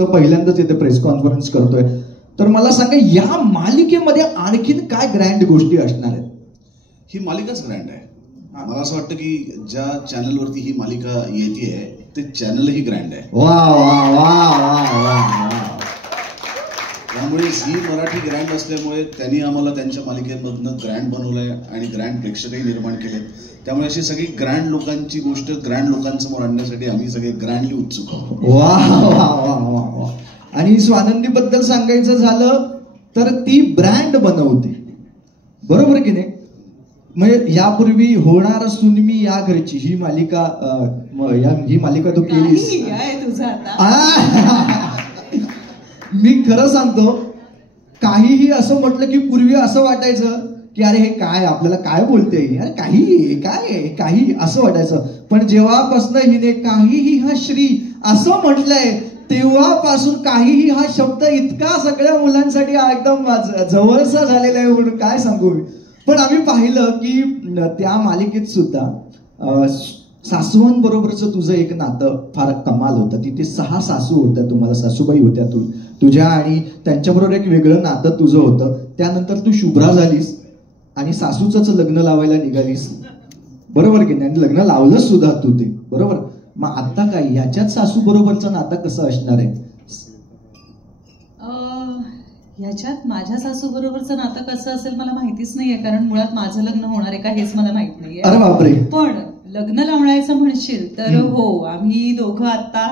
सुद्धा पहिल्यांदाच इथे प्रेस कॉन्फरन्स करतोय. तर मला सांगा, या मालिकेमध्ये आणखीन काय ग्रँड गोष्टी असणार आहेत? ही मालिकाच ग्रँड आहे. मला असं वाटतं की ज्या चॅनलवरती ही मालिका येते ते चॅनलही ग्रँड आहे. वा वा वा वा वा. त्यामुळे झी मराठी ग्रँड असल्यामुळे त्यांनी आम्हाला त्यांच्या मालिकेमधनं ग्रँड बनवलंय आणि ग्रँड प्रेक्षकही निर्माण केलेत. त्यामुळे अशी सगळी ग्रँड लोकांची गोष्ट ग्रँड लोकांसमोर आणण्यासाठी आम्ही सगळे ग्रँडली उत्सुक आहोत. वा वा वा वा वा. आणि स्वानंदीबद्दल सांगायचं झालं तर ती ब्रँड बनवते, बरोबर की नाही? म्हणजे यापूर्वी होणार सुनमी या घरची ही मालिका तू केलीस. मी खरं सांगतो, काहीही असं म्हटलं की पूर्वी असं वाटायचं की अरे हे काय, आपल्याला काय बोलते, अरे काही असं वाटायचं. पण जेव्हापासून हिने काहीही हा श्री असं म्हटलंय तेव्हापासून काहीही हा शब्द इतका सगळ्या मुलांसाठी एकदम जवळचा झालेला आहे म्हणून काय सांगू मी. पण आम्ही पाहिलं की त्या मालिकेत सुद्धा सासूबाईंबरोबरचं तुझं एक नातं फार कमाल होतं. तिथे 6 सासू होत्या, तुम्हाला सासूबाई होत्या तुझ्या, आणि त्यांच्याबरोबर एक वेगळं नातं तुझं होतं. त्यानंतर तू शुभ्रा झालीस आणि सासूचंच लग्न लावायला निघालीस, बरोबर की नाही? लग्न लावलंच सुद्धा तू ते, बरोबर. मग आता काय याच्यात सासू बरोबरचं नातं कसं असणार आहे? ह्याच्यात माझ्या सासू बरोबरचं नातं कसं असेल मला माहितीच नाहीये, कारण मुळात माझं लग्न होणार आहे का हेच मला माहित नाहीये. अरे बापरे. पण लग्न लावण्याचं म्हणशील तर हो, आम्ही दोघं आता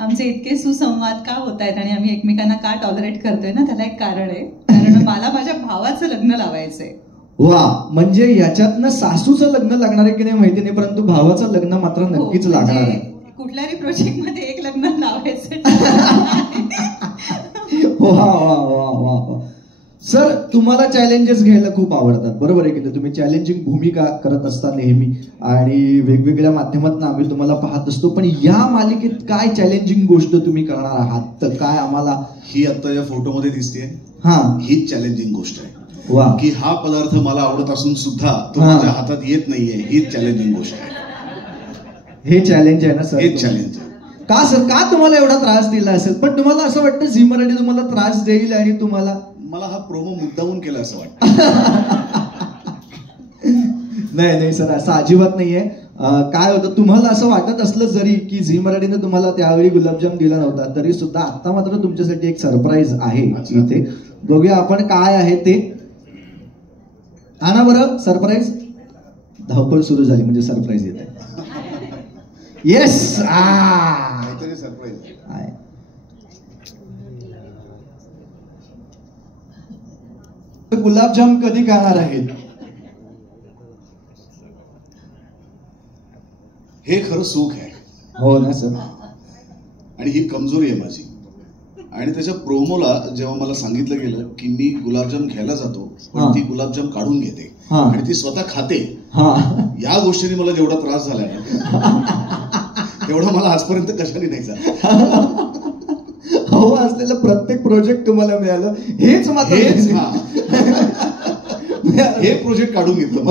आमचे इतके सुसंवाद का होत आहेत आणि आम्ही एकमेकांना का टॉलरेट करतोय ना, त्याला एक कारण आहे. कारण मला माझ्या भावाचं लग्न लावायचंय. वा, म्हणजे याच्यातनं सासूचं लग्न लागणार आहे की नाही माहिती नाही, परंतु भावाचं लग्न मात्र नक्कीच लागणार आहे. कुठल्याही प्रोजेक्ट मध्ये एक लग्न लावायचं. वा वा वा वा. सर, तुम्हाला चॅलेंजेस घ्यायला खूप आवडतात, बरोबर आहे की नाही? तुम्ही चॅलेंजिंग भूमिका करत असता नेहमी आणि वेगवेगळ्या माध्यमातून आम्ही तुम्हाला पाहत असतो. पण या मालिकेत काय चॅलेंजिंग गोष्ट तुम्ही करणार आहात? तर काय आम्हाला ही आता या फोटोमध्ये दिसते, हीच चॅलेंजिंग गोष्ट आहे. वा. की हा पदार्थ मला आवडत असून सुद्धा तो माझ्या हातात येत नाहीये, हीच चॅलेंजिंग गोष्ट आहे. हे चॅलेंज आहे ना सर? हेच चॅलेंज आहे. का सर, का तुम्हाला एवढा त्रास दिला असेल? पण तुम्हाला असं वाटतं झी मराठी तुम्हाला त्रास देईल आणि तुम्हाला? मला हा प्रोमो मुद्दामून केला असं वाटतं. नाही सर, असं अजिबात नाहीये. काय होतं, तुम्हाला असं वाटत असलं जरी की झी मराठीने तुम्हाला त्यावेळी गुलाबजाम दिला नव्हता, तरी सुद्धा आता मात्र तुमच्यासाठी एक सरप्राईज आहे इथे. बघूया आपण काय आहे ते. आणा बरं सरप्राईज. धावपळ सुरू झाली म्हणजे सरप्राईज येत आहे. येस, सरप्राईज आहे. गुलाबजाम कधी खाणार आहेत? हे खरं सुख आहे. हो ना सर. आणि ही कमजोरी आहे माझी. आणि त्याच्या प्रोमोला जेव्हा मला सांगितलं गेलं की मी गुलाबजाम घ्यायला जातो, पण ती गुलाबजाम काढून घेते आणि ती स्वतः खाते, या गोष्टीने मला जेवढा त्रास झाला तेवढा मला आजपर्यंत कशाने नाही झाला. हो, असलेलं प्रत्येक प्रोजेक्ट तुम्हाला मिळालं, हेच मात्र हे प्रोजेक्ट काढून घेतलं.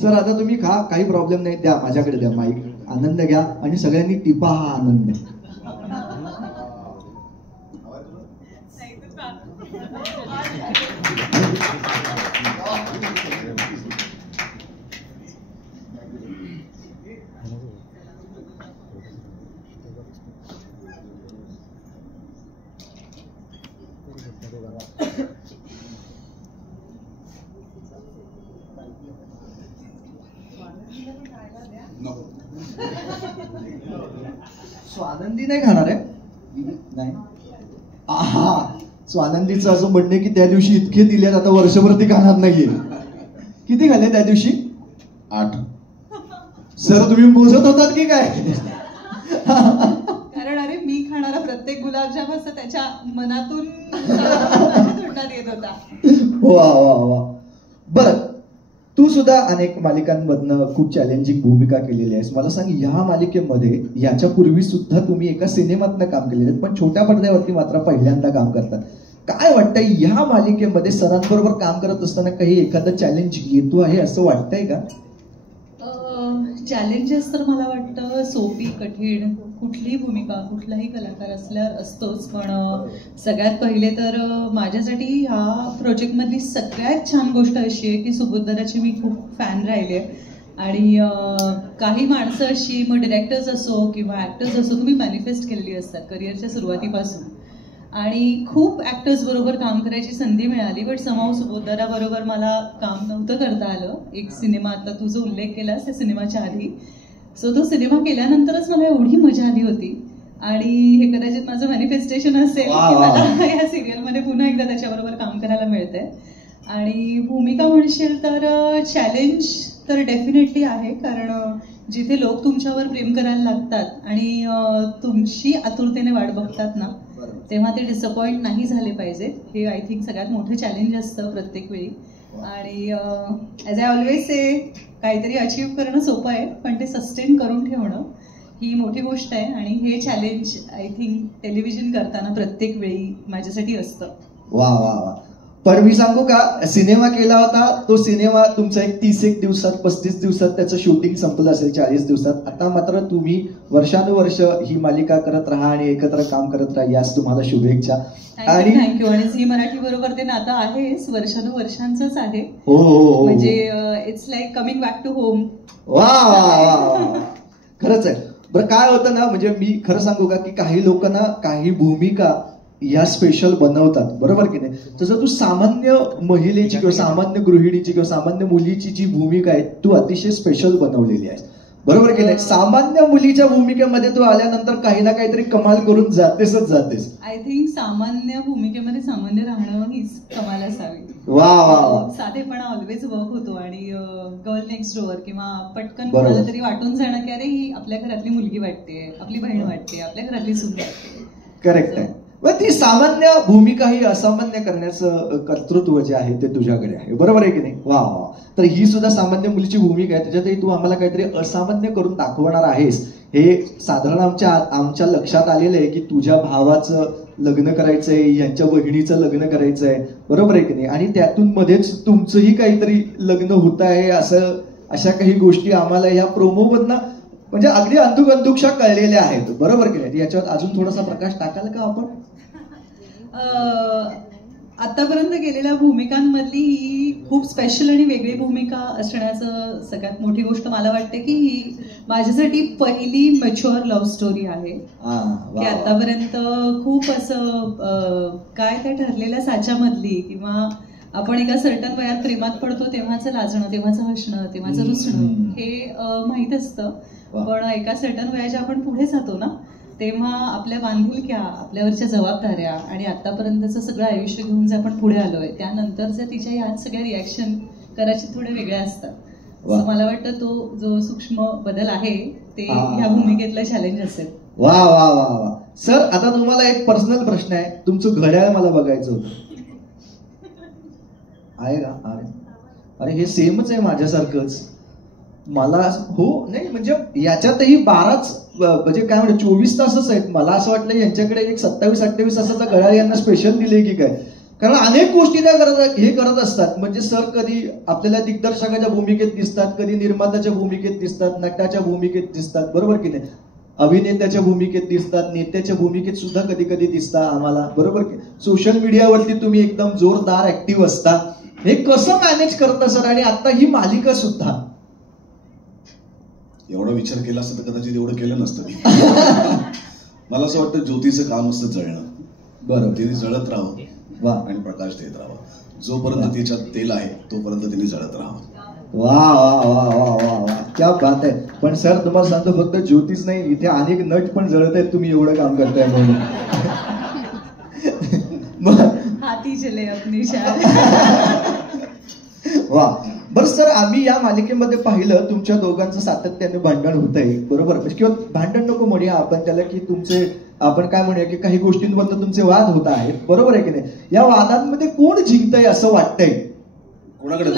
सर, आता तुम्ही खा, काही प्रॉब्लेम नाही. द्या, माझ्याकडे द्या माईक. आनंद घ्या आणि सगळ्यांनी टिपा हा आनंद. स्वानंदी नाही खाणार आहे? नाही. स्वानंदीचं असं म्हणणे की त्या दिवशी इतके दिलेत, आता वर्षभर ती खाणार नाहीये. किती खाल्ले त्या दिवशी? 8. सर, तुम्ही मोजत होतात की काय? कारण अरे मी खाणारा प्रत्येक गुलाबजाम असं त्याच्या मनातून तोंडात येत होता. वा वा वा. बरं, तू सुद्धा अनेक मालिकांमधनं खूप चॅलेंजिंग भूमिका केलेली आहेस. मला सांग, या मालिकेमध्ये याच्या पूर्वी सुद्धा तुम्ही एका सिनेमातनं काम केलेलं आहे, पण छोट्या पडद्यावरती मात्र पहिल्यांदा काम करतात. काय वाटतंय, या मालिकेमध्ये सरांबरोबर काम करत असताना काही एखादं चॅलेंज येतो आहे असं वाटतंय का? चॅलेंजेस तर मला वाटतं सोपी, कठीण कुठलीही भूमिका कुठलाही कलाकार असतोच, पण सगळ्यात पहिले तर माझ्यासाठी ह्या प्रोजेक्टमधली सगळ्यात छान गोष्ट अशी आहे की सुबोधदादाची मी खूप फॅन राहिले आणि काही माणसं अशी, मग डिरेक्टर्स असो किंवा ॲक्टर्स असो, तुम्ही मॅनिफेस्ट केलेली असतात करिअरच्या सुरुवातीपासून आणि खूप ॲक्टर्स बरोबर काम करायची संधी मिळाली, बट समाव सुबोधदादा बरोबर मला काम नव्हतं करता आलं. एक सिनेमा, आता तू जो उल्लेख केलास त्या सिनेमाच्या आधी, सो तो सिनेमा केल्यानंतरच मला एवढी मजा आली होती आणि हे कदाचित माझं मॅनिफेस्टेशन असेल की मला या सिरियलमध्ये पुन्हा एकदा त्याच्याबरोबर काम करायला मिळतंय. आणि भूमिका म्हणशील तर चॅलेंज तर डेफिनेटली आहे, कारण जिथे लोक तुमच्यावर प्रेम करायला लागतात आणि तुमची आतुरतेने वाट बघतात ना, तेव्हा ते डिसअपॉइंट नाही झाले पाहिजे. हे आय थिंक सगळ्यात मोठं चॅलेंज असतं प्रत्येक वेळी. आणि ॲज आय ऑलवेज से, काहीतरी अचीव्ह करणं सोपं आहे, पण ते सस्टेन करून ठेवणं ही मोठी गोष्ट आहे. आणि हे चॅलेंज आय थिंक टेलिव्हिजन करताना प्रत्येक वेळी माझ्यासाठी असतं. वा वा वा. पण मी सांगू का, सिनेमा केला होता तो सिनेमा तुमचा एक 30 दिवसात 35 दिवसात त्याचं शूटिंग संपलं असेल, 40 दिवसात. आता मात्र तुम्ही वर्षानुवर्ष ही मालिका करत राहा आणि एकत्र काम करत राहा, यास तुम्हाला शुभेच्छा. आणि थँक्यू. आणि झी मराठी बरोबर ते नातं आहेच, वर्षानुवर्षांचंच आहे. हो, म्हणजे it's like coming back to home. वा वा, खरंच आहे. बरं काय होतं ना, म्हणजे मी खरं सांगू का की काही लोक ना काही भूमिका या स्पेशल बनवतात, बरोबर की नाही. तसं तू सामान्य महिलेची किंवा सामान्य गृहिणीची किंवा सामान्य मुलीची जी भूमिका आहे तू अतिशय स्पेशल बनवलेली आहेस, बरोबर की नाही. सामान्य मुलीच्या भूमिकेमध्ये तू आल्यानंतर काही ना काहीतरी कमाल करून जातेसच जातेस. आय थिंक सामान्य भूमिकेमध्ये सामान्य राहणं हीच कमाल असावी. वा वा वा. साधेपणा ऑलवेज वर्क होतो आणि गर्ल नेक्स्ट डोअर किंवा पटकन कोणाला तरी वाटून जाणं की अरे ही आपल्या घरातली मुलगी वाटते, आपली बहीण वाटते, आपल्या घरातली सून वाटते. करेक्ट आहे. ती सामान्य भूमिका ही असामान्य करण्याचं कर्तृत्व जे आहे ते तुझ्याकडे आहे, बरोबर आहे की नाही. वा वा. तर ही सुद्धा सामान्य मुलीची भूमिका आहे, त्याच्यातही तू आम्हाला काहीतरी असामान्य करून दाखवणार आहेस. हे साधारण आमच्या लक्षात आलेलं आहे की तुझ्या भावाचं लग्न करायचंय, यांच्या बहिणीचं लग्न करायचंय, बरोबर आहे की नाही. आणि त्यातून मध्येच तुमचंही काहीतरी लग्न होत आहे, अशा काही गोष्टी आम्हाला या प्रोमोमधनं म्हणजे अगदी अंतुकंतुकशा कळलेल्या आहेत, बरोबर की नाही. याच्यावर अजून थोडासा प्रकाश टाकाल का आपण? आतापर्यंत केलेल्या भूमिकांमधली ही खूप स्पेशल आणि वेगळी भूमिका असण्याचं सगळ्यात मोठी गोष्ट मला वाटते की ही माझ्यासाठी पहिली मॅच्युअर लव्ह स्टोरी आहे. की आतापर्यंत खूप असं काय त्या ठरलेल्या साच्यामधली किंवा आपण एका सर्टन वयात प्रेमात पडतो तेव्हाचं लाजणं, तेव्हाचं हसणं, तेव्हाचं रुसणं हे माहीत असतं. पण एका सर्टन वयाच्या आपण पुढे जातो ना, तेव्हा आपल्या बांधिलक्या, आपल्यावरच्या जबाबदाऱ्या आणि आतापर्यंतचं सगळं आयुष्य घेऊन जे आपण पुढे आलोय त्यानंतरच्या तिच्या या सगळ्या रिॲक्शन कदाचित थोडे वेगळ्या असतात. मला वाटतं तो जो सूक्ष्म बदल आहे ते ह्या भूमिकेतलं चॅलेंज असेल. वा वा वा वा. सर, आता तुम्हाला एक पर्सनल प्रश्न आहे. तुमचं घड्याळ मला बघायचं होतं, आहे का? अरे हे सेमच आहे माझ्यासारखंच. मला हो नाही म्हणजे याच्यातही 12च म्हणजे काय म्हणते 24 तासच आहेत. मला असं वाटलं यांच्याकडे एक 27-28 तासाचा घड्याळ यांना स्पेशल दिले की काय, कारण अनेक गोष्टी त्या करत असतात. म्हणजे सर कधी आपल्याला दिग्दर्शकाच्या भूमिकेत दिसतात, कधी निर्मात्याच्या भूमिकेत दिसतात, नटाच्या भूमिकेत दिसतात, बरोबर की नाही. अभिनेत्याच्या भूमिकेत दिसतात, नेत्याच्या भूमिकेत सुद्धा कधी कधी दिसतात आम्हाला, बरोबर की. सोशल मीडियावरती तुम्ही एकदम जोरदार ऍक्टिव्ह असता. हे कसं मॅनेज करता सर? आणि आता ही मालिका सुद्धा. एवढा विचार केला असता तर कदाचित एवढं केलं नसतं. मला असं वाटतं ज्योतीचं काम असतं जळणं. बरं, तिने जळत राहावं आणि प्रकाश देत राहावा. जोपर्यंत तिच्यात तेल आहे तोपर्यंत तिने जळत राहावं. वा वा वा वा वा वा, क्या बात आहे. पण सर तुम्हाला सांगतो, फक्त ज्योतीच नाही, इथे अनेक नट पण जळत आहेत तुम्ही एवढं काम करताय म्हणून. हाती चले अपनी वा. बरं सर, आम्ही या मालिकेमध्ये पाहिलं तुमच्या दोघांचं सातत्याने भांडण होत आहे, बरोबर. किंवा भांडण नको म्हणूया आपण त्याला, की तुमचे आपण काय म्हणूया की काही गोष्टींबद्दल तुमचे वाद होत आहेत, बरोबर आहे की नाही. या वादांमध्ये कोण जिंकतंय असं वाटतंय? कोणाकडे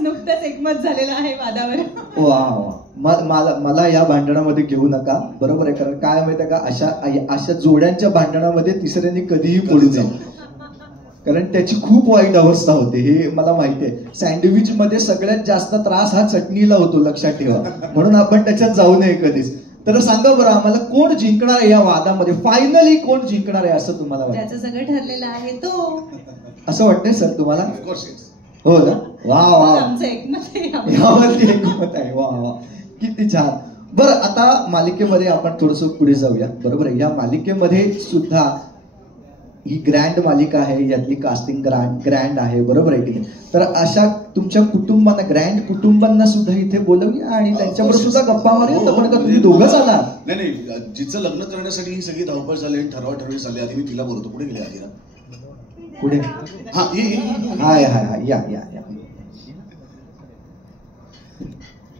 नुकतंच एकमत झालेलं आहे वादावर. वा. मला या भांडणामध्ये घेऊ नका, बरोबर आहे. कारण काय माहिती आहे का, अशा जोड्यांच्या भांडणामध्ये तिसऱ्यांनी कधीही पडू नये. कारण त्याची खूप वाईट अवस्था होते, हे मला माहिती आहे. सँडविच मध्ये सगळ्यात जास्त त्रास हा चटणीला होतो, लक्षात ठेवा. म्हणून आपण त्याच्यात जाऊ नये कधीच. तर सांगा बरं आम्हाला, कोण जिंकणार आहे या वादामध्ये? फायनली कोण जिंकणार आहे असं तुम्हाला वाटतं? त्याचं सगळं ठरलेलं आहे तो. असं वाटतंय सर तुम्हाला? ऑफकोर्स. हो ना. वा वा, आमचं एकमत आहे यावरती एकमत आहे. वा वा, किती छान. बरं, आता मालिकेमध्ये आपण थोडस पुढे जाऊया. बरोबर आहे, या मालिकेमध्ये सुद्धा ही ग्रँड मालिका आहे, यातली कास्टिंग ग्रँड आहे, बरोबर आहे की नाही? तर अशा तुमच्या कुटुंबांना, ग्रँड कुटुंबांना सुद्धा इथे बोलवूया आणि त्यांच्याबरोबर सुद्धा गप्पा मारूया. पण का तुम्ही दोघंच आला? नाही, जिचं लग्न करण्यासाठी ही सगळी धावपळ झाली आणि ठरवाठरवी झाली. आधी मी तिला बोलतो. पुढे गेले आधीला. पुढे हाय हाय हाय, या या या.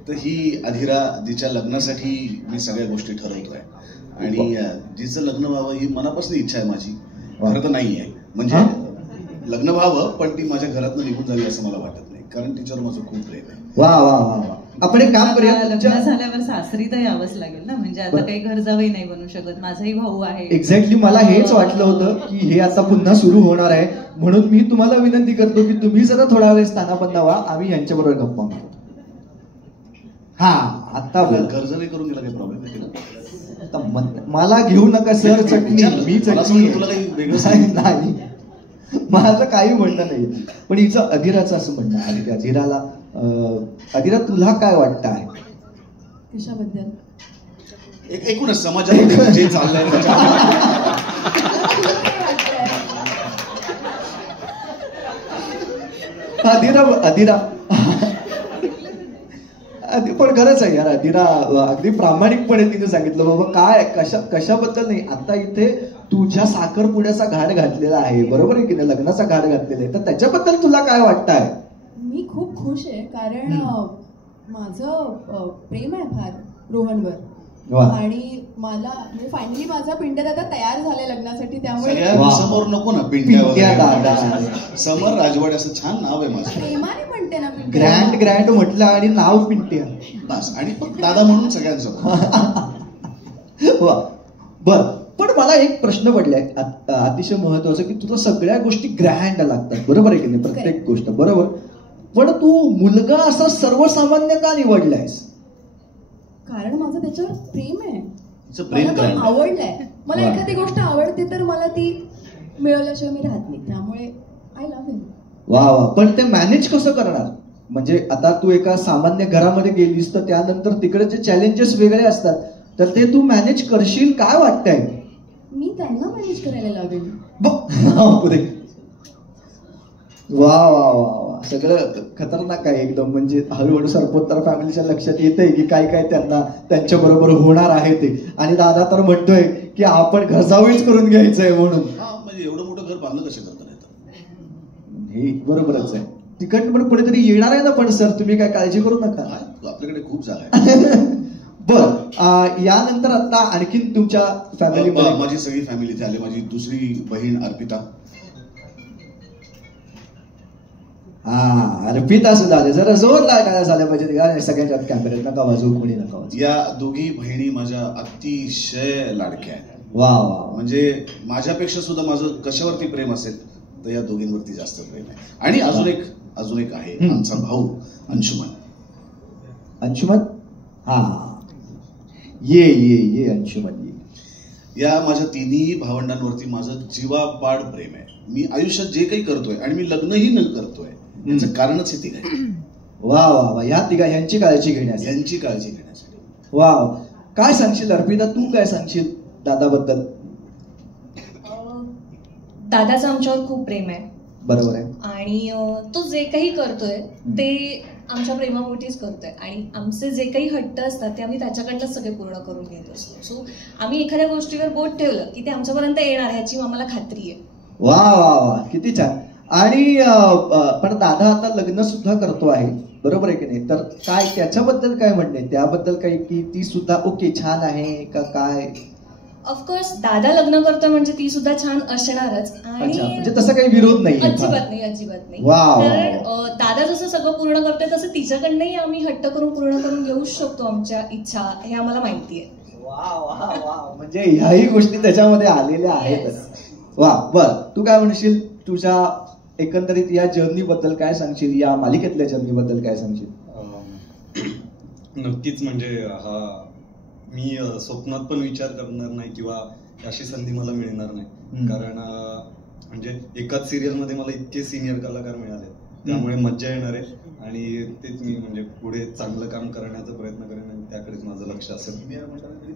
तर ही अधिरा, जिच्या लग्नासाठी मी सगळ्या गोष्टी ठरवतोय आणि जिचं लग्न व्हावं ही मनापासून इच्छा आहे माझी. खरं तर नाही आहे, म्हणजे लग्न व्हावं पण ती माझ्या घरातून निघून जावी असं मला वाटत नाही, कारण तिच्यावर माझं खूप प्रेम आहे. वा वा वा वा. आपण एक काम करूया, लग्न झाल्यावर सासरी तर यावंच लागेल ना, म्हणजे आता काही घर जावई नाही बनू शकत. माझाही भाऊ आहे. एक्झॅक्टली, मला हेच वाटलं होतं की हे आता पुन्हा सुरू होणार आहे, म्हणून मी तुम्हाला विनंती करतो की तुम्ही जरा थोडा वेळ स्थानापन्न व्हा, आम्ही यांच्याबरोबर गप्पा मारू. हा, आता कर्ज नाही करून गेला, काही प्रॉब्लेम नाही केला. मला घेऊ नका सर चटणी, मी चटणी तुला काही वेगळं नाही, माझं काही म्हणणं नाही. पण हिचं अधिराचं असं म्हणणं आहे. अधिराला, अधिरा तुला काय वाटतं आहे कशाबद्दल? एकूणच समाजात जे चाललंय अधिरा पण खरंच आहे यार, अधिरा अगदी प्रामाणिकपणे तिने सांगितलं बाबा काय कशाबद्दल नाही. आता इथे तुझ्या साखरपुड्याचा घाट घातलेला आहे, बरोबर आहे की नाही? लग्नाचा घाट घातलेला आहे, तर त्याच्याबद्दल तुला काय वाटतंय? मी खूप खुश आहे, कारण माझं प्रेम आहे फार रोहनवर, आणि मला म्हणजे फायनली माझा पिंट्या तयार झालाय लग्नासाठी. त्यामुळे समोर नको ना पिंट्या, समर राजवाडे असं छान नाव आहे माझं. प्रेमाने म्हणते ना, ग्रँड म्हटलं आणि नाव पिंट्या बस, आणि दादा म्हणून सगळ्यांसमोर. बर, पण मला एक प्रश्न पडलाय अतिशय महत्वाचा, की तुला सगळ्या गोष्टी ग्रँड लागतात, बरोबर आहे की नाही? प्रत्येक गोष्ट बरोबर. पण तू मुलगा असा सर्वसामान्य का निवडलायस? कारण माझं त्याच्यावर प्रेम आहे, प्रेम आवडलंय. मला एखादी गोष्ट आवडते तर मला ती मिळवल्याशिवाय मी राहत नाही, त्यामुळे आय लव्ह हिम. वा वा. पण ते मॅनेज कसं करणार? म्हणजे आता तू एका सामान्य घरामध्ये गेलीस तर त्यानंतर तिकडे जे चॅलेंजेस वेगळे असतात, तर ते तू मॅनेज करशील, काय वाटतंय? मी त्यांना मॅनेज करायला लावेल. वा वा वा, सगळं खतरनाक आहे एकदम. म्हणजे हळूहळू सरपोत्तर फॅमिलीच्या लक्षात येतंय की काय काय त्यांना त्यांच्या बरोबर होणार आहे ते. आणि दादा तर म्हणतोय की आपण घरजावीच करून घ्यायचंय म्हणून. म्हणजे एवढं मोठं घर बांधलं कसं करता नाही? हे बरोबरच आहे. तिकट पण कुठेतरी येणार आहे ना, पण सर तुम्ही काय काळजी करू नका, आपल्याकडे खूप जागा आहे. बर, यानंतर आता आणखीन तुमच्या फॅमिलीमध्ये? माझी सगळी फॅमिली इथे आली. माझी दुसरी बहीण अर्पिता. हा, अर्पिता सुद्धा आले. जरा जोरदार काय झाल्या पाहिजे सगळ्यांच्या कॅमेऱ्यात. नका वाजवू, कोणी नका वाजवू. या दोघी बहिणी माझ्या अतिशय लाडक्या आहेत. वा वा. म्हणजे माझ्यापेक्षा सुद्धा माझं कशावरती प्रेम असेल तर या दोघींवरती जास्त प्रेम आहे. आणि अजून एक आहे आमचा भाऊ अंशुमन. अंशुमन, हा, ये अंशुमन ये. या माझ्या तिन्ही भावंडांवरती माझं जीवापाड प्रेम आहे. मी आयुष्यात जे काही करतोय आणि मी लग्नही न करतोय याचं कारणच हे तिघ आहे. वा वा वा. ह्या तिघा यांची काळजी घेण्यासाठी. वा वा. काय सांगशील अर्पिता, तू काय सांगशील दादाबद्दल? दादाचं आमच्यावर खूप प्रेम आहे. बरोबर आहे. आणि तो जे काही करतोय ते आमच्या प्रेमापोटीच करतोय, आणि आमचे जे काही हट्ट असतात ते आम्ही त्याच्याकडनंच सगळे पूर्ण करून घेत असतो. सो आम्ही एखाद्या गोष्टीवर बोट ठेवलं की ते आमच्यापर्यंत येणार ह्याची आम्हाला खात्री आहे. वा वा वा, किती छान. आणि पण दादा आता लग्न सुद्धा करतो आहे, बरोबर आहे की नाही? तर काय त्याच्याबद्दल काय म्हणणे, त्याबद्दल काही की ती सुद्धा ओके छान आहे का काय? ऑफकोर्स दादा लग्न करतोय म्हणजे ती सुद्धा छान असणारच. आणि म्हणजे तसं काही विरोध नाही, अजिबात नाही. तर दादा जसं सगळं पूर्ण करतोय तसं तिच्याकडनंही आम्ही हट्ट करून पूर्ण करून घेऊच शकतो आमच्या इच्छा, हे आम्हाला माहिती आहे. वा वा वा. म्हणजे ह्याही गोष्टी त्याच्यामध्ये आलेल्या आहेतच. वा. बर, तू काय म्हणशील? तुझ्या एकंदरीत या जर्नी बद्दल काय सांगशील, या मालिकेतल्या जर्नी बद्दल काय सांगशील? नक्कीच म्हणजे हा मी स्वप्नात पण विचार करणार नाही किंवा अशी संधी मला मिळणार नाही, कारण म्हणजे एकाच सिरियल मध्ये मला इतके सिनियर कलाकार मिळाले, त्यामुळे मज्जा येणार आहे आणि तेच मी म्हणजे पुढे चांगलं काम करण्याचा प्रयत्न करेन आणि त्याकडेच माझं लक्ष असेल.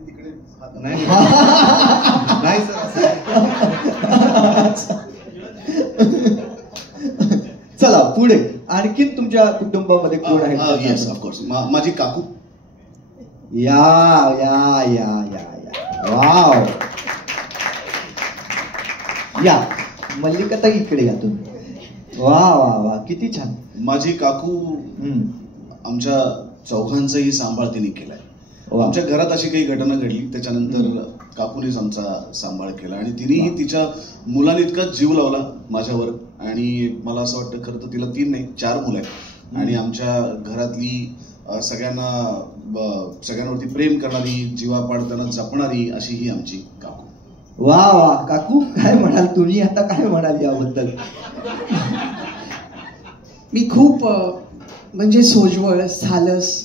तिकडे नाही नाही सर. चला पुढे आणखीन तुमच्या कुटुंबामध्ये कोण आहे? येस ऑफकोर्स माझी काकू. या या या या या वाव या मल्लिकाताई इकडे या तुम्ही. वा वा वा किती छान. माझी काकू आमच्या चौघांचाही सांभाळ तिने केलाय. आमच्या घरात अशी काही घटना घडली त्याच्यानंतर काकूनेच आमचा सांभाळ केला आणि तिनेही तिच्या मुलांइतका जीव लावला माझ्यावर. आणि मला असं वाटतं खरं तर तिला 3 नाही 4 मुलं आहेत आणि आमच्या घरातली सगळ्यांवरती प्रेम करणारी, जीवापाड त्यांना जपणारी अशी ही आमची काकू. वा वा काकू काय म्हणाल तुम्ही आता, काय म्हणाल याबद्दल? मी खूप म्हणजे सोज्वळ, सालस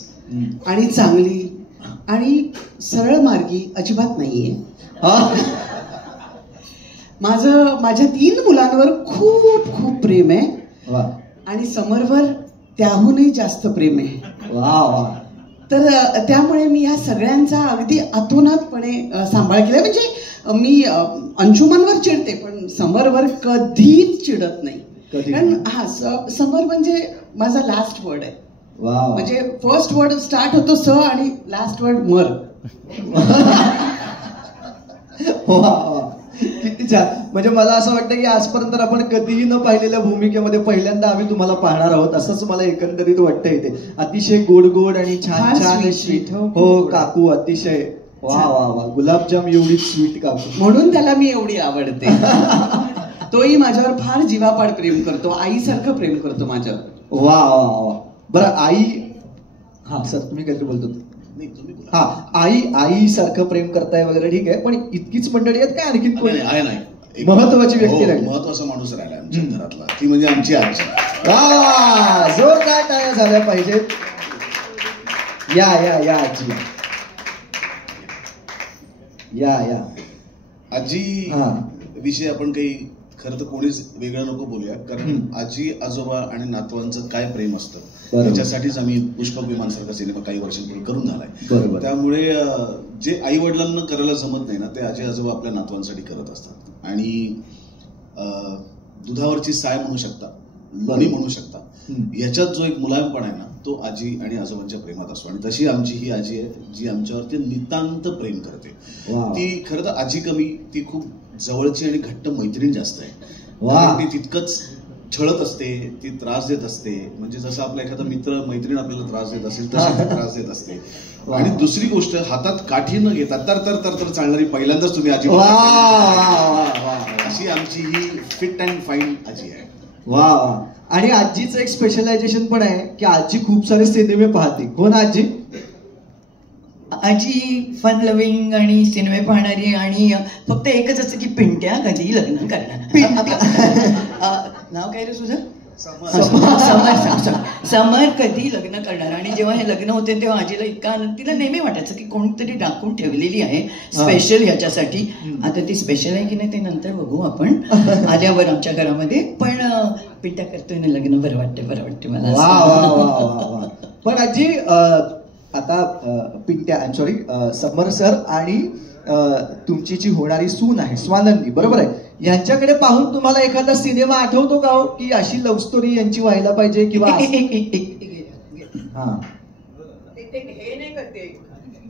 आणि चांगली आणि सरळ मार्गी अजिबात नाहीये. माझ्या 3 मुलांवर खूप खूप प्रेम आहे आणि समरवर त्याहूनही जास्त प्रेम आहे. वा वा. तर त्यामुळे मी या सगळ्यांचा अगदी अतोनातपणे सांभाळ केला. म्हणजे मी अंशुमनवर चिडते पण समरवर कधीच चिडत नाही, कारण समर म्हणजे माझा लास्ट वर्ड आहे. म्हणजे फर्स्ट वर्ड स्टार्ट होतो स आणि लास्ट वर्ड मर. किती छान. म्हणजे मला असं वाटतं की आजपर्यंत आपण कधीही न पाहिलेल्या भूमिकेमध्ये पहिल्यांदा आम्ही तुम्हाला पाहणार आहोत असंच मला एकंदरीत वाटतं. इथे अतिशय गोड गोड आणि छान छान स्वीट. हो काकू अतिशय वा वा वा. गुलाबजाम एवढी स्वीट काकू, म्हणून त्याला मी एवढी आवडते. तोही माझ्यावर फार जीवापाड प्रेम करतो, आईसारखं प्रेम करतो माझ्यावर. वा वा वा. बरं आई, हा सर तुम्ही काहीतरी बोलतो? हा आई सारखं प्रेम करताय वगैरे ठीक आहे, पण इतकीच मंडळी आहेत काय आणखीन कोणी आहे? नाही महत्वाची व्यक्ती राहिली, महत्वाचा माणूस राहिला आमच्या घरातला, ती म्हणजे आमची आजी. वा जोरदार टाळ्या झाल्या पाहिजेत. या या या आजी या या. आजी विषयी आपण काही खरं तर कोणीच वेगळं नको बोलूया, कारण आजी आजोबा आणि नातवांचं काय प्रेम असतं त्याच्यासाठीच आम्ही पुष्पक विमान सारखा सिनेमा काही वर्षांपूर्वी करून झालाय. त्यामुळे जे आई वडिलांना करायला जमत नाही ना ते आजी आजोबा आपल्या नातवांसाठी करत असतात. आणि दुधावरची साय म्हणू शकता, लोणी म्हणू शकता, याच्यात जो एक मुलायमपणा आहे ना तो आजी आणि आजोबांच्या प्रेमात असतो. आणि तशी आमची ही आजी आहे जी आमच्यावरती नितांत प्रेम करते. ती खरं तर आजी कमी, ती खूप जवळची आणि घट्ट मैत्रीण जास्त आहे. ती तितकंच छळत असते, ती त्रास देत असते. म्हणजे जसं आपला एखादा मित्र मैत्रीण आपल्याला त्रास देत असेल तशी ती त्रास देत असते. आणि दुसरी गोष्ट, हातात काठी न घेता तर तर तर तर चालणारी पहिल्यांदाच तुम्ही आजी, अशी आमची ही फिट अँड फाईन आजी आहे. वा. आणि आजीचं एक स्पेशलायझेशन पण आहे की आजी खूप सारे सिनेमे पाहते. हो ना आजी? आजी फन लव्हिंग आणि सिनेमे पाहणारी, आणि फक्त एकच असतं की पिंट्या कधी लग्न करणार. नाव काय रे तुझं? समर कधी लग्न करणार. आणि जेव्हा हे लग्न होते तेव्हा आजीला इतका आनंद, तिला नेहमी वाटायचं की कोणतरी राखून ठेवलेली आहे स्पेशल ह्याच्यासाठी. आता ती स्पेशल आहे की नाही ते नंतर बघू आपण आल्यावर आमच्या घरामध्ये. पण पिंट्या करतोय ना लग्न, बरं वाटते मला. वा. पण आजी आता पिंट्या सॉरी समर सर आणि तुमची जी होणारी सून आहे स्वानंदी, बरोबर आहे, यांच्याकडे पाहून तुम्हाला एखादा सिनेमा आठवतो का हो की अशी लव्ह स्टोरी यांची व्हायला पाहिजे किंवा हे नाही करते?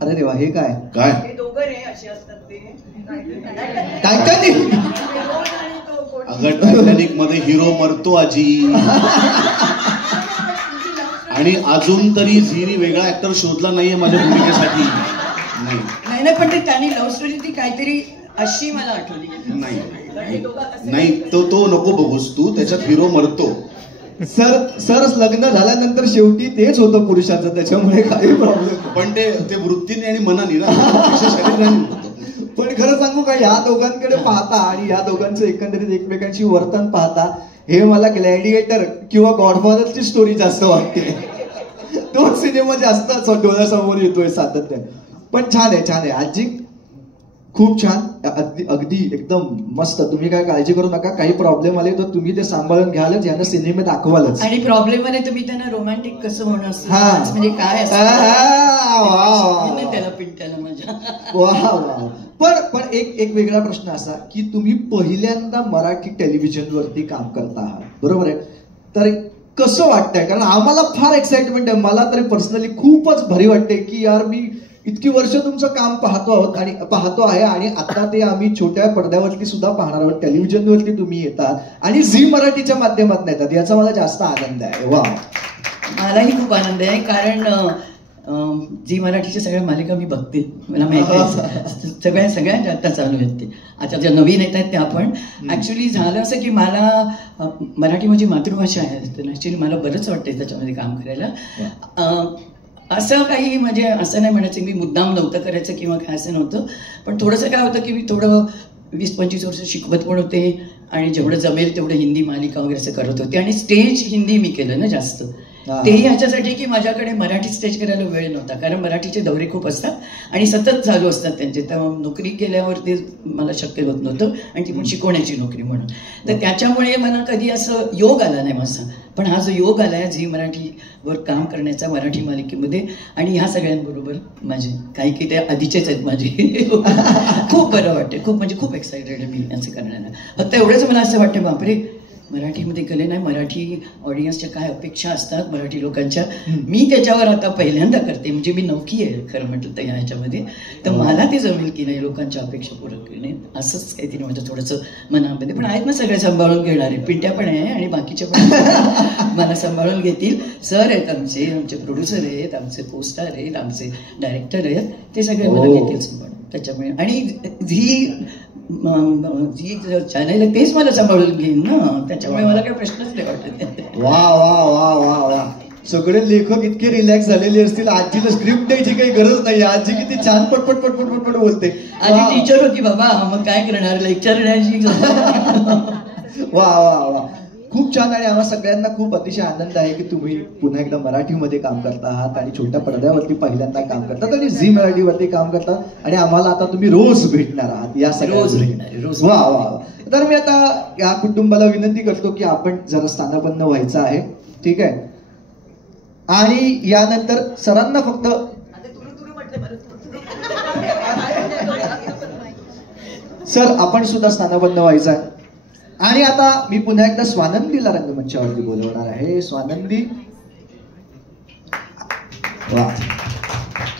अरे देवा, हे काय काय हे दोघं रे असे असतात ते काय काय अगं टायटॅनिक मध्ये हिरो मरतो आजी, आणि अजून तरी झीनी वेगळा ऍक्टर शोधला नाहीये माझ्या भूमिकेसाठी. नाही पण ते त्यांनी लव्ह स्टोरी ती काहीतरी अशी मला आठवली. नाही तो नको बघूस तू, त्याच्यात हिरो मरतो. सर लग्न झाल्यानंतर शेवटी तेच होतं पुरुषाचं, त्याच्यामुळे काही प्रॉब्लेम. पण ते वृत्तीने आणि मनाने ना, शरीराने होतं. पण खरं सांगू का, या दोघांकडे पाहता आणि या दोघांचं एकंदरीत एकमेकांची वर्तन पाहता हे मला ग्लॅडिएटर किंवा गॉडफादरची स्टोरी जास्त वाटते. तो सिनेमा जास्त डोळ्यासमोर येतोय सातत्याने. पण छान आहे आजी, खूप छान. अगदी एकदम मस्त. तुम्ही काय काळजी करू नका, काही प्रॉब्लेम आले तर तुम्ही ते सांभाळून घ्यालच, यांना सिनेमे दाखवालच. आणि प्रॉब्लेम आले तुम्ही त्यांना रोमॅन्टिक कसं होणं असतं म्हणजे काय असतं त्याला पिंट्याला माझ्या. वा. पण एक वेगळा प्रश्न असा की तुम्ही पहिल्यांदा मराठी टेलिव्हिजनवरती काम करता आहात, बरोबर आहे? तर कसं वाटतंय? कारण आम्हाला फार एक्साइटमेंट आहे, मला तरी पर्सनली खूपच भारी वाटते की यार मी इतकी वर्ष तुमचं काम पाहतो आहे आणि आता ते आम्ही छोट्या पडद्यावरती सुद्धा पाहणार आहोत. टेलिव्हिजनवरती तुम्ही येतात आणि झी मराठीच्या माध्यमातून येतात, याचा मला जास्त आनंद आहे. वा. मलाही खूप आनंद आहे, कारण झी मराठीच्या सगळ्या मालिका मी बघते, मला माहिती आहे सगळ्या ज्या आता चालू आहेत ते, आता ज्या नवीन येत आहेत त्या. पण ऍक्च्युली झालं असं की मला मराठी माझी मातृभाषा आहे, तर ऍक्च्युली मला बरंच वाटतंय त्याच्यामध्ये काम करायला. असं काही म्हणजे असं नाही म्हणायचं मी मुद्दाम नव्हतं करायचं किंवा काय असं नव्हतं, पण थोडंसं काय होतं की मी थोडं 20-25 वर्ष शिकवत पण होते आणि जेवढं जमेल तेवढं हिंदी मालिका वगैरे असं करत होते. आणि स्टेज हिंदी मी केलं ना जास्त, तेही ह्याच्यासाठी की माझ्याकडे मराठी स्टेज करायला वेळ नव्हता, कारण मराठीचे दौरे खूप असतात आणि सतत चालू असतात त्यांचे. त्यामुळे नोकरी केल्यावर ते मला शक्य होत नव्हतं, आणि ती पण शिकवण्याची नोकरी म्हणून. तर त्याच्यामुळे मला कधी असं योग आला नाही माझा. पण हा जो योग आला आहे झी मराठीवर काम करण्याचा मराठी मालिकेमध्ये, आणि ह्या सगळ्यांबरोबर माझे काही ते आधीचेच आहेत माझे, खूप बरं वाटते, खूप म्हणजे खूप एक्सायटेड आहे मी असं करण्याला. फक्त एवढंच मला असं वाटतं बापरे मराठीमध्ये केले नाही, मराठी ऑडियन्सच्या काय अपेक्षा असतात मराठी लोकांच्या, मी त्याच्यावर आता पहिल्यांदा करते. म्हणजे मी नौकी आहे खरं म्हटलं तर ह्याच्यामध्ये, तर मला ते जमेल की नाही लोकांच्या अपेक्षा पूर्ण करणे, असंच काहीतरी म्हणजे थोडंसं मनामध्ये. पण आहेत ना सगळे सांभाळून घेणारे, पिंट्या पण आहे आणि बाकीचे पण मला सांभाळून घेतील. सर आहेत आमचे प्रोड्युसर आहेत, आमचे पोस्टर आहेत, आमचे डायरेक्टर आहेत, ते सगळे मला घेतील सांभाळून. त्याच्यामुळे आणि जी चॅनल आहे तेच मला सांभाळून घेईन ना, त्याच्यामुळे मला काही प्रश्नच नाही वाटत. वा वा वा वा वा. सगळे लेखक इतके रिलॅक्स झालेले असतील, आजीला स्क्रिप्ट द्यायची काही गरज नाही. आजी किती छान पटपट पटपट पटपट बोलते. आजी टीचर होती बाबा, मग काय करणार, लेक्चर द्यायची. वा वा वा, खूप छान. आणि आम्हा सगळ्यांना खूप अतिशय आनंद आहे की तुम्ही पुन्हा एकदा मराठीमध्ये काम करता आहात आणि छोट्या पडद्यावरती पहिल्यांदा काम करतात आणि झी मराठीवरती काम करतात, आणि आम्हाला आता तुम्ही रोज भेटणार आहात या सगळ्या रोज. वा वा वा. तर मी आता या कुटुंबाला विनंती करतो की आपण जरा स्थानापन्न व्हायचं आहे, ठीक आहे? आणि यानंतर सरांना फक्त सर आपण सुद्धा स्थानापन्न व्हायचं आहे. आणि आता मी पुन्हा एकदा स्वानंदीला रंगमंचावरती बोलवणार आहे. स्वानंदी, वा.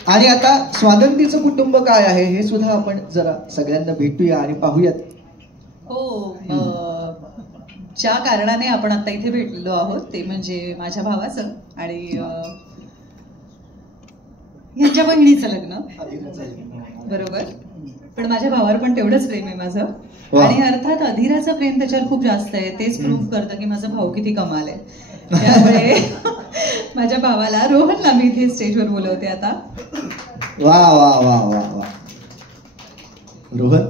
आणि आता स्वानंदीचं कुटुंब काय आहे हे सुद्धा आपण जरा सगळ्यांना भेटूया आणि पाहूयात. हो, ज्या कारणाने आपण आता इथे भेटलेलो आहोत ते म्हणजे माझ्या भावाचं आणि यांच्या बहिणीचं लग्न, बरोबर. पण माझ्या भावावर पण तेवढंच प्रेम आहे माझं, आणि अर्थात अधीराचं प्रेम त्याच्यावर खूप जास्त आहे. तेच प्रूव्ह करतं की माझा भाऊ किती कमाल आहे. त्यामुळे माझ्या भावाला, रोहनला मी इथे स्टेजवर बोलवते आता. वा वा वा वा वा. रोहन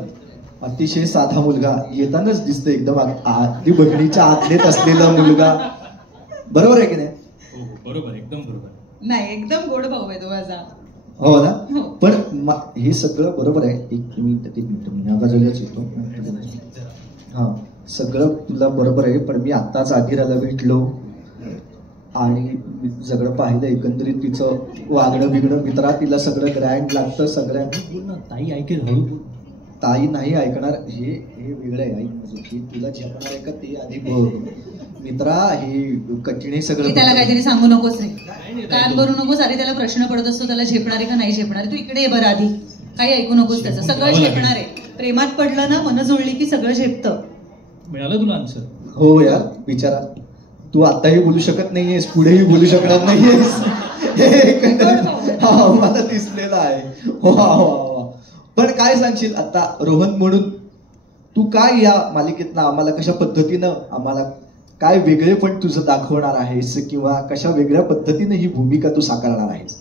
अतिशय साधा मुलगा, येतानाच दिसतं एकदम आधी बहिणीच्या आतलेत असलेला मुलगा, बरोबर आहे की नाही? बरोबर, एकदम बरोबर. नाही, एकदम गोड भाऊ आहे तो माझा. हो ना. पण हे सगळं बरोबर आहे. एक मिनिट येतो. हा, सगळं तुला बरोबर आहे, पण मी आत्ताच आधीराला भेटलो आणि सगळं पाहिलं एकंदरीत, तिचं वागणं बिगणं मित्रा, तिला सगळं ग्रँड लागतं. सगळ्यांना ताई ऐकेल, हळू ताई नाही ऐकणार, हे वेगळं आहे. आई तुला झेपणार आहे का ते आधी बघ मित्रा, हे कठीण आहे सगळं. त्याला काहीतरी सांगू नकोस रे, कान भरू नकोस. अरे त्याला प्रश्न पडत असतो त्याला झेपणार आहे का नाही झेपणार आहे. तू इकडे ये बरं आधी, काही ऐकू नकोस त्याचं, सगळं झेपणार आहे. प्रेमात पडलं ना, मन जुळली की सगळं झेपतं. मिळालं तुला आन्सर? हो यार, विचारा. तू आताही बोलू शकत नाहीयेस, पुढेही बोलू शकणार नाहीयेस, मला दिसलेलं आहे. पण काय सांगशील आता रोहन म्हणून, तू काय या मालिकेतनं आम्हाला कशा पद्धतीनं आम्हाला काय वेगळे पण तुझं दाखवणार आहेस, किंवा कशा वेगळ्या पद्धतीने ही भूमिका तू साकारणार आहेस?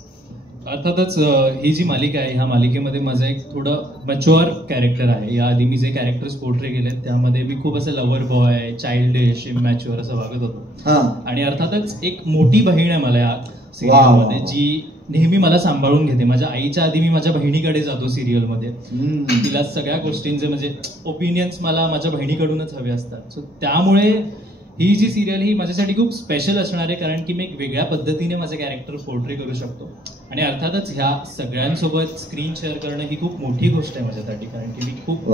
अर्थातच ही जी मालिका आहे, ह्या मालिकेमध्ये माझं एक थोडं मच्युअर कॅरेक्टर आहे. याआधी मी जे कॅरेक्टर्स पोर्ट्रे केले त्यामध्ये मी खूप असं लव्हर बॉय, चाइल्डिश, इमॅच्युअर असं वागत होतो. आणि अर्थातच एक मोठी बहीण आहे मला या सिरियलमध्ये, जी नेहमी मला सांभाळून घेते. माझ्या आईच्या आधी मी माझ्या बहिणीकडे जातो सिरियलमध्ये. तिला सगळ्या गोष्टींचे म्हणजे ओपिनियन्स मला माझ्या बहिणीकडूनच हवे असतात. सो त्यामुळे ही जी सिरियल ही माझ्यासाठी खूप स्पेशल असणार आहे, कारण की मी एक वेगळ्या पद्धतीने माझे कॅरेक्टर पोर्ट्रे करू शकतो. आणि अर्थातच ह्या सगळ्यांसोबत स्क्रीन शेअर करणं ही खूप मोठी गोष्ट आहे माझ्यासाठी, कारण की मी खूप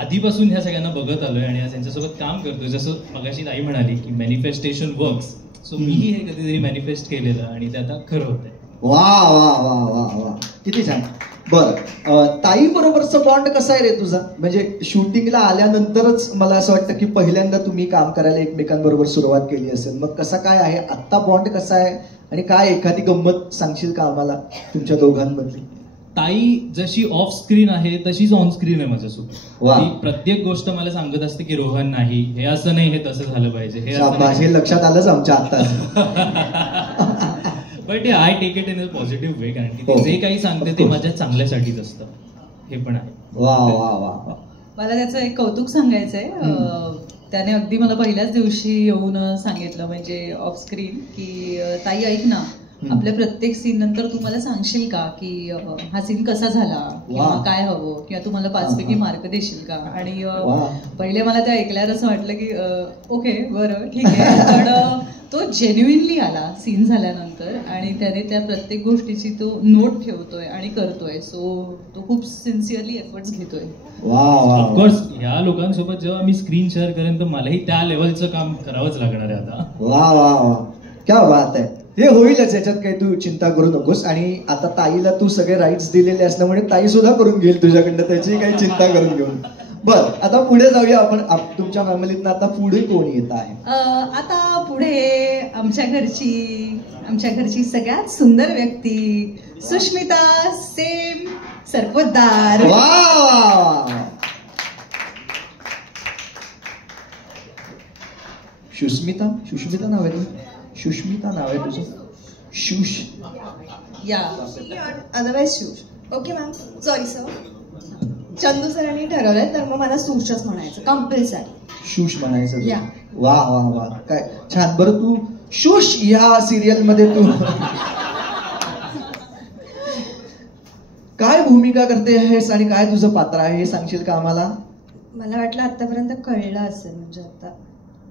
आधीपासून ह्या सगळ्यांना बघत आलोय आणि त्यांच्यासोबत काम करतोय. जसं मगाशी ताई म्हणाली की मॅनिफेस्टेशन वर्क्स, सो मीही हे कधीतरी मॅनिफेस्ट केलेलं आणि ते आता खरं होतंय. वा वा वा वा वा, किती छान. बरं, ताई बरोबरचा बॉन्ड कसा आहे रे तुझा? म्हणजे शूटिंगला आल्यानंतरच मला असं वाटतं की पहिल्यांदा तुम्ही काम करायला एकमेकांबरोबर सुरुवात केली असेल. मग कसा काय आहे आत्ता बॉन्ड, कसा आहे आणि काय एखादी गंमत सांगशील का आम्हाला तुमच्या दोघांमधली? ताई जशी ऑफ स्क्रीन आहे तशीच ऑन स्क्रीन आहे माझ्यासोबत. ती प्रत्येक गोष्ट मला सांगत असते की रोहन नाही, हे असं नाही, हे तसं झालं पाहिजे, हे लक्षात आलंच आमच्या आत्ता. But I take it in a positive way, कारण की जे काही सांगते ते माझ्या चांगल्यासाठीच असतं, हे पण आहे. वा वा वा. मला त्याचं एक कौतुक सांगायचंय. त्याने अगदी मला पहिल्याच दिवशी येऊन सांगितलं, म्हणजे ऑफ स्क्रीन, की ताई ऐक ना, आपल्या प्रत्येक सीन नंतर तू मला सांगशील का की हा सीन कसा झाला, किंवा काय हवं, किंवा तू मला 5 पैकी मार्क देशील का. आणि पहिले मला ते ऐकल्यावर असं वाटलं की ओके बरं ठीक आहे, पण तो जेन्युइनली आला सीन झाल्यानंतर आणि त्याने त्या प्रत्येक गोष्टीची तो नोट ठेवतोय आणि करतोय. सो तो खूप सिन्सिअरली एफर्ट्स घेतोय. ऑफकोर्स ह्या लोकांसोबत जेव्हा मी स्क्रीन शेअर करेन तर मलाही त्या लेवलचं काम करावंच लागणार आहे आता. वा वा वा, क्या बात आहे. हे होईलच, याच्यात काही तू चिंता करू नकोस. आणि आता ताईला तू सगळे राईट्स दिलेले असल्यामुळे ताई सुद्धा करून घेईल तुझ्याकडनं, त्याची काही चिंता करून घेऊन. बर, आता पुढे जाऊया आपण. तुमच्या फॅमिलीतनं आता पुढे कोण येत आहे? आता पुढे आमच्या घरची सगळ्यात सुंदर व्यक्ती सुष्मिता सेम सरपोतदार. वा, सुष्मिता नाव आहे. सुष्मिता नाव आहे तुझं? शुश या, otherwise shush. Okay ma'am, sorry sir, Chandu सरांनी ठरवलंय तर मग मला सुशच म्हणायचं कंपल्सरी. शुश म्हणायचं. वा वा वा, काय छान. बरं, तू शुश या सिरियल मध्ये तू काय भूमिका करते आहेस आणि काय तुझं पात्र आहे हे सांगशील का आम्हाला? मला वाटलं आतापर्यंत कळलं असेल, म्हणजे आता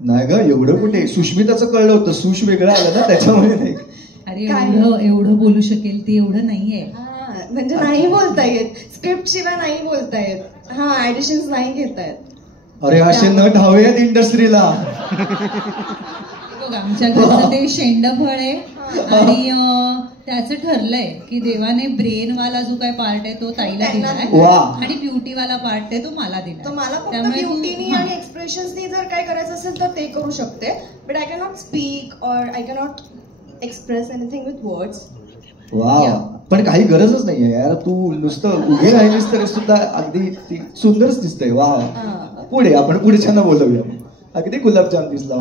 नाही ग, एवढं कुठे. सुष्मिताचं कळलं होतं, सुश वेगळं आलं ना त्याच्यामुळे. नाही अरे एवढं बोलू शकेल ते एवढं नाहीये. म्हणजे नाही बोलता येत, स्क्रिप्ट शिवाय नाही बोलता येत, हा ऍडिशन्स नाही घेता येत. अरे असे नट हवेत इंडस्ट्रीला. आमच्या घरचं ते शेंडफळ आहे आणि त्याचं ठरलंय की देवाने ब्रेन वाला जो काय पार्ट आहे तो ताईला दिलाय आणि ब्युटी वाला पार्ट आहे तो मला दिला. तर मला फक्त ब्युटीनी आणि एक्सप्रेशन्सनी जर काय करायचं असेल तर ते करू शकते, but I cannot speak or I cannot express anything with words. वा, पण काही गरजच नाहीये यार, तू नुसतं उभे राहिलीस तरी सुद्धा अगदी सुंदरच दिसतंय. वा, पुढे आपण पुढच्यांना बोलवूया. अगदी गुलाबजाम दिसला.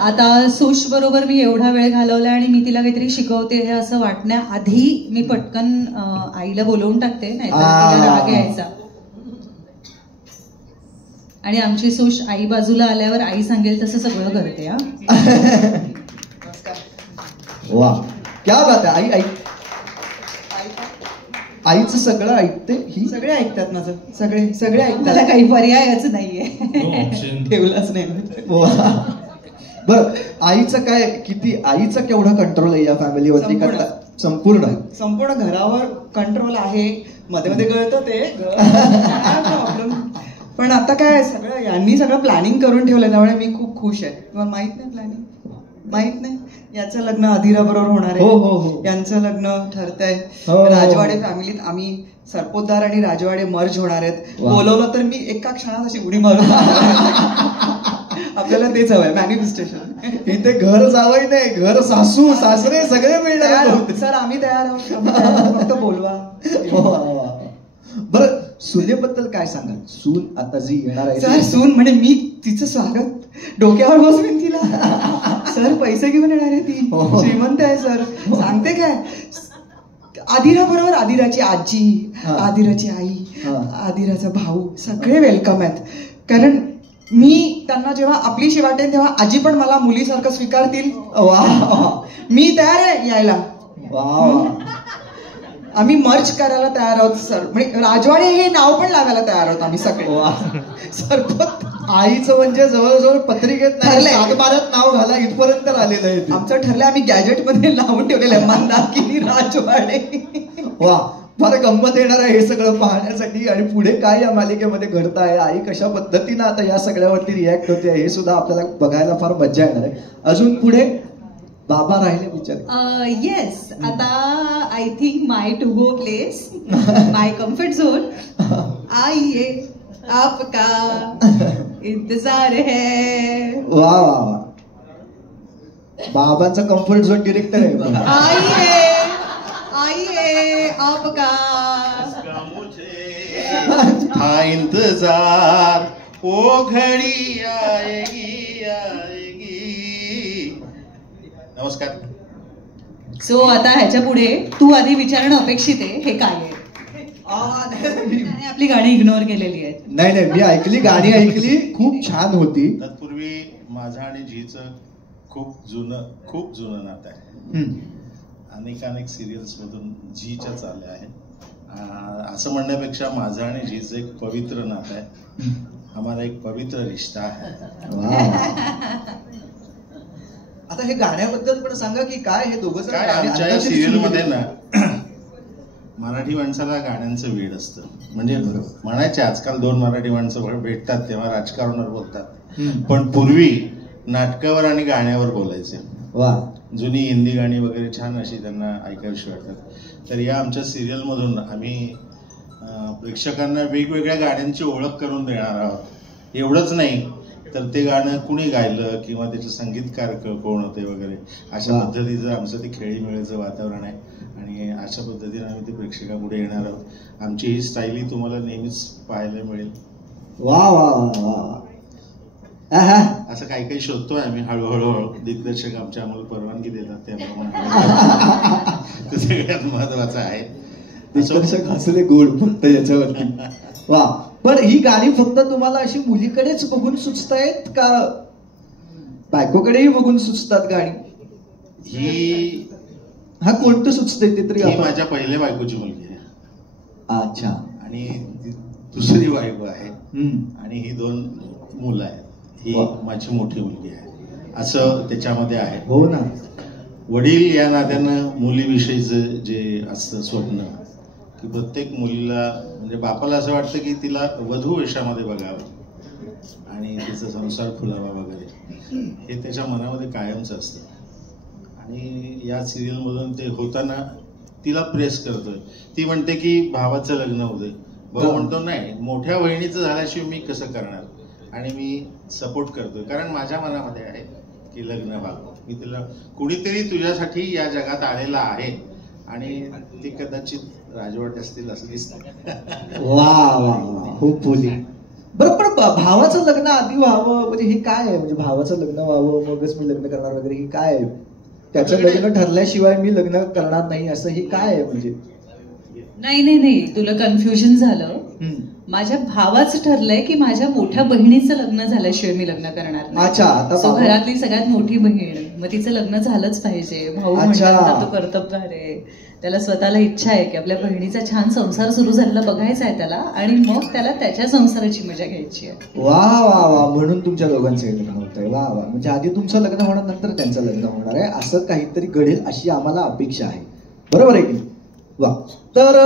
आता सुश बरोबर मी एवढा वेळ घालवला आणि मी तिला काहीतरी शिकवते हे असं वाटण्याआधी मी पटकन आईला बोलवून टाकते, नाहीतर तिला राग यायचा. आणि आमची सुश आई बाजूला आल्यावर आई सांगेल तसं सगळं करते. वा, क्या बात आहे. आई आईचं सगळं ऐकते. ही सगळे ऐकतात माझं, सगळे ऐकतात. मला काही पर्यायच नाहीये, ठेवलाच नाही. बर, आईचं काय, किती आईचा केवढा कंट्रोल आहे या फॅमिलीवरती? संपूर्ण घरावर कंट्रोल आहे. मध्ये मध्ये कळतं ते प्रॉब्लेम, पण आता काय सगळं यांनी सगळं प्लॅनिंग करून ठेवलं, त्यामुळे मी खूप खुश आहे. तुम्हाला माहित नाही प्लॅनिंग? माहित नाही. याचं लग्न अधीरा बरोबर होणार आहे, यांचं लग्न ठरतंय. राजवाडे फॅमिलीत आम्ही सरपोतदार आणि राजवाडे मर्ज होणार आहेत. बोलवलं तर मी एका क्षणात अशी उडी मारून आपल्याला तेच हवंय, मॅनिफेस्टेशन. इथे घर जावई नाही, घर सासू सासरे सगळे मिळणार. सर आम्ही तयार आहोत, फक्त बोलवा. बरं, सुनेबद्दल काय सांगाल? सून आता जी येणार आहे. सर सून म्हणजे मी तिचं स्वागत डोक्यावर बसवीन तिला. सर पैसे घेऊन येणार आहे ती, श्रीमंत आहे सर. सांगते काय, आदिरा बरोबर आदिराची आजी, आदिराची आई, आदिराचा भाऊ सगळे वेलकम आहेत. कारण मी त्यांना जेव्हा आपलीशी वाटेल तेव्हा आजी पण मला मुलीसारखं स्वीकारतील. मी तयार आहे यायला. आम्ही मर्ज करायला तयार आहोत सर. म्हणजे राजवाडे हे नाव पण लावायला तयार आहोत आम्ही सगळे. सरपत आईचं म्हणजे जवळजवळ पत्रिकेत भारत नाव घाला इथपर्यंत आलेलं आहे. आमचं ठरलंय, आम्ही गॅजेट मध्ये लावून ठेवलेलं आहे मंदाकिनी राजवाडे. वा, फार गंमत येणार आहे हे सगळं पाहण्यासाठी. आणि पुढे काय या मालिकेमध्ये घडत आहे, आई कशा पद्धतीनं आता या सगळ्यावरती रिॲक्ट होते हे सुद्धा आपल्याला बघायला फार मजा येणार आहे. अजून पुढे बाबा राहिले विचार. येस, आता I think my to go place, my comfort zone. आइए आपका इंतजार है. वा वा वा, बाबांचा कम्फर्ट झोन डिरेक्टर आहे. आइए आइए आपका था इंतजार, वो घड़ी आएगी आएगी. नमस्कार. सो आता ह्याच्या पुढे तू आधी विचारणं अपेक्षित आहे हे काय आहे. आपली गाणी इग्नोर केलेली आहेत. नाही नाही, मी ऐकली, गाणी ऐकली, खूप छान होती. तत्पूर्वी माझं आणि झीचं खूप जुनं नातं आहे. अनेक सिरियल्स मधून झीच्या चालल्या आहे. असं म्हणण्यापेक्षा माझं आणि झीचं एक पवित्र नातं आहे. आम्हाला एक पवित्र रिश्ता आहे. आता हे गाण्याबद्दल पण सांगा की काय हे दोघं काय आमच्या या सिरियल मध्ये ना मराठी माणसाला गाण्यांचं वेड असतं. म्हणजे म्हणायचे आजकाल 2 मराठी माणसं भेटतात तेव्हा राजकारणावर बोलतात, पण पूर्वी नाटकावर आणि गाण्यावर बोलायचे. वा, जुनी हिंदी गाणी वगैरे छान अशी त्यांना ऐकावीशी वाटतात. तर या आमच्या सिरियल मधून आम्ही प्रेक्षकांना वेगवेगळ्या गाण्यांची ओळख करून देणार आहोत. एवढंच नाही तर ते गाणं कुणी गायलं किंवा त्याचे संगीतकार कोण होते वगैरे अशा पद्धतीचं आमचं ते खेळीमेळीचं वातावरण आहे. आणि अशा पद्धतीने आम्ही ते प्रेक्षकापुढे येणार आहोत. आमची ही स्टाईली तुम्हाला नेहमीच पाहायला मिळेल. वा वा वा, असं काही काही शोधतोय आम्ही हळूहळू. दिग्दर्शक आमच्या आम्हाला परवानगी देतात त्याप्रमाणे. ते सगळ्यात महत्वाचं आहे. दिग्दर्शक हसले गोड फक्त याच्यावरती. वा, पण ही गाणी फक्त तुम्हाला अशी मुलीकडेच बघून सुचतायत का बायकोकडेही बघून सुचतात गाणी? ही हा कोणतं सुचतंय ते तरी? माझ्या पहिल्या बायकोची मुलगी आहे. अच्छा. आणि दुसरी बायको आहे आणि ही 2 मुलं आहेत. ही माझी मोठी मुलगी आहे. असं त्याच्यामध्ये आहे. हो ना. वडील या नात्यानं मुलीविषयीचं जे असतं स्वप्न की प्रत्येक मुलीला म्हणजे बापाला असं वाटतं की तिला वधू वेशामध्ये बघावं आणि तिचा संसार फुलावा वगैरे, हे त्याच्या मनामध्ये कायमच असतं. आणि या सिरियल मधून ते होताना तिला प्रेस करतोय. ती म्हणते की भावाचं लग्न होतंय. भाऊ म्हणतो नाही, मोठ्या बहिणीचं झाल्याशिवाय मी कसं करणार. आणि मी सपोर्ट करतोय कारण माझ्या मनामध्ये आहे की लग्न व्हावं. मी तिला कुणीतरी तुझ्यासाठी या जगात आलेला आहे आणि ते कदाचित राजवाट असतील असं दिसतं. वा वा वा, खूप बोली. बरं, पण भावाचं लग्न आधी व्हावं म्हणजे हे काय आहे? म्हणजे भावाचं लग्न व्हावं मगच मी लग्न करणार वगैरे हे काय आहे? त्याचं लग्न ठरल्याशिवाय मी लग्न करणार नाही असं हे काय आहे? म्हणजे नाही, तुला कन्फ्युजन झालं. माझ्या भावाचं ठरलंय की माझ्या मोठ्या बहिणीचं लग्न झाल्याशिवाय मी लग्न करणार नाही. अच्छा. आता घरातली सगळ्यात मोठी बहीण, मग तिचं लग्न झालंच पाहिजे. भाऊ म्हणतात तो कर्तव्य आहे, त्याला स्वतःला इच्छा आहे की आपल्या बहिणीचा छान संसार सुरू झालेला बघायचा आहे त्याला आणि मग त्याला त्याच्या संसाराची मजा घ्यायची आहे. वा वा वा, म्हणून तुमच्या दोघांचं लग्न होत आहे. वा वा, म्हणजे आधी तुमचं लग्न होणार नंतर त्यांचं लग्न होणार आहे असं काहीतरी घडेल अशी आम्हाला अपेक्षा आहे. बरोबर आहे की? वा. तर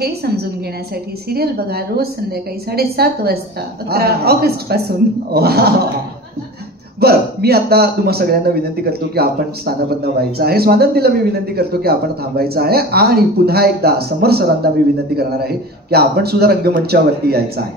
हे समजून घेण्यासाठी सिरियल बघा रोज संध्याकाळी 7:30 वाजता 11 ऑगस्ट पासून. बर, मी आता तुम्हा सगळ्यांना विनंती करतो की आपण स्थानबद्ध व्हायचं आहे. स्वानंदीला मी विनंती करतो की आपण थांबायचं आहे आणि पुन्हा एकदा समर सरांना मी विनंती करणार आहे की आपण सुद्धा रंगमंचावरती यायचं आहे.